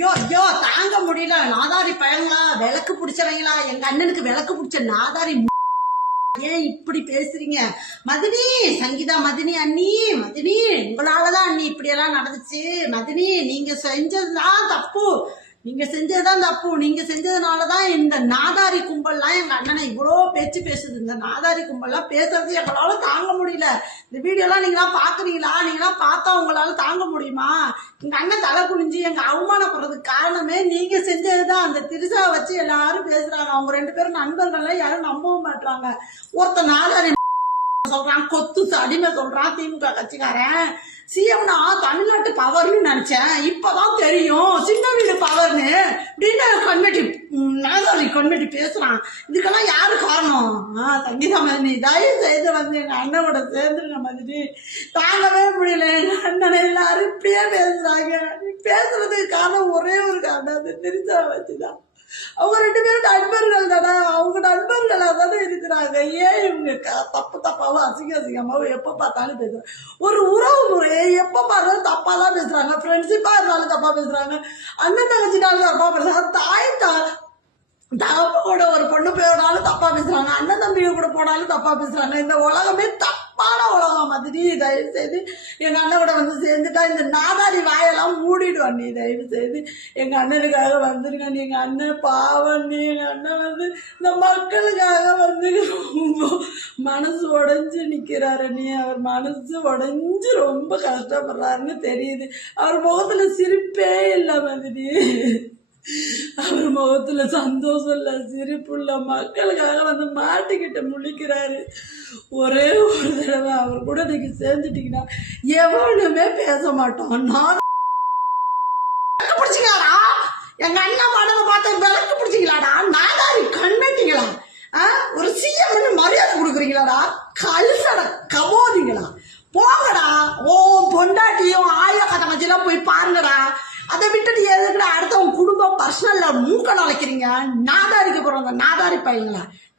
ஐயோ ஐயோ தாங்க முடியல. நாதாரி பயங்களா, விளக்கு பிடிச்சவங்களா, எங்க அண்ணனுக்கு விளக்கு பிடிச்ச நாதாரி. ஏன் இப்படி பேசுறீங்க? மதினி, சங்கீதா மதினி அண்ணி, மதினி உங்களாலதான் அண்ணி இப்படி எல்லாம் நடந்துச்சு. மதினி நீங்க செஞ்சதுதான் தப்பு, நீங்க செஞ்சதுதான் தப்பு. நீங்க செஞ்சதுனாலதான் இந்த நாதாரி கும்பல்லாம் எங்க அண்ணனை இவ்வளோ பேச்சு பேசுது. இந்த நாதாரி கும்பல்லாம் பேசுறது எங்களால தாங்க முடியல. இந்த வீடியோ எல்லாம் நீங்களா பாக்குறீங்களா? நீங்களா பார்த்தா உங்களால தாங்க முடியுமா? எங்க அண்ணன் தலை குனிஞ்சு எங்க அவமானப்படுறதுக்கு காரணமே நீங்க செஞ்சதுதான். அந்த திரிசா வச்சு எல்லாரும் பேசுறாங்க. அவங்க 2 பேரும் நண்பர்கள், யாரும் நம்பவும் மாட்டாங்க. ஒருத்த நாதாரி சொல்றான், கொத்து அடிமை சொல்றான் திமுக கட்சிக்காரன். சிஎம்னா தமிழ்நாட்டு பவர்னு நினைச்சேன், இப்பதான் தெரியும் சின்னவீடு பவர்னு அப்படின்னு கண்மெட்டி நாதாரி கண்மெட்டி பேசுறான். இதுக்கெல்லாம் யாரு காரணம்? சங்கீதா மதினி, தயவு செய்து வந்து எங்க அண்ணனோட சேர்ந்துருங்க மதினி. தாங்கவே முடியல, எங்க அண்ணனை எல்லாரும் இப்படியே பேசுறாங்க. பேசுறதுக்கு காரணம் ஒரே ஒரு காரணம், அது தெரிஞ்சா வச்சுதான். அவங்க 2 பேரும் நண்பர்கள் தானே, அவங்க நண்பர்களா தானே இருக்கிறாங்க. ஏன் இவங்க தப்பாவும் அசிங்கமாவும் எப்ப பார்த்தாலும் பேசுறாங்க? ஒரு உறவு முறையை எப்ப பார்த்தாலும் தப்பா தான் பேசுறாங்க. ஃப்ரெண்ட்ஷிப்பா இருந்தாலும் தப்பா பேசுறாங்க, அண்ணன் தங்கச்சினாலும் தப்பா பேசுறாங்க, தகப்ப கூட ஒரு பொண்ணு போனாலும் தப்பா பேசுறாங்க, அண்ணன் தம்பியை கூட போனாலும் தப்பா பேசுறாங்க. இந்த உலகமே தப்பான உலகம் மாதிரி. தயவு செய்து எங்க அண்ணன் கூட வந்து சேர்ந்துட்டா இந்த நாதாரி வாயெல்லாம் மூடிடுவான். நீ தயவு செய்து எங்க அண்ணனுக்காக வந்துருங்க. நீங்க அண்ணன் பாவம், நீ எங்க அண்ணன் வந்து இந்த மக்களுக்காக வந்து ரொம்ப மனசு உடைஞ்சு நிக்கிறாரு. நீ அவர் மனசு உடைஞ்சு ரொம்ப கஷ்டப்படுறாருன்னு தெரியுது. அவர் முகத்துல சிரிப்பே இல்லை மாதிரி. அவர் முகத்துல சந்தோஷம் இல்ல, சிரிப்பு இல்ல. மக்களுக்காக வந்து மாட்டிக்கிட்டு முழிக்கிறாரு. ஒரே ஒரு தடவை அவர் கூட நீங்க சேர்ந்துட்டீங்கன்னா எவனுமே பேச மாட்டோம். நான் பிடிச்சிங்களாடா, எங்க அண்ணா பாடலை பார்த்த விளக்கு பிடிச்சிங்களாடா, நாதாரி கண்ணிட்டீங்களா, ஒரு சிஎம் மரியாதை கொடுக்குறீங்களாடா, கழுசட கபோதிங்களா, போங்கடா. ஓ பொண்டாட்டியும் ஆயுத கதை மத்தியெல்லாம் போய் பாருங்கடா. அதை விட்டுட்டு எதுக்குடா அடுத்தவங்க குடும்பம் பர்சனல்ல மூக்க நுழைக்கிறீங்க? நாதாரிக்கு போறவங்க நாதாரி பையங்களா?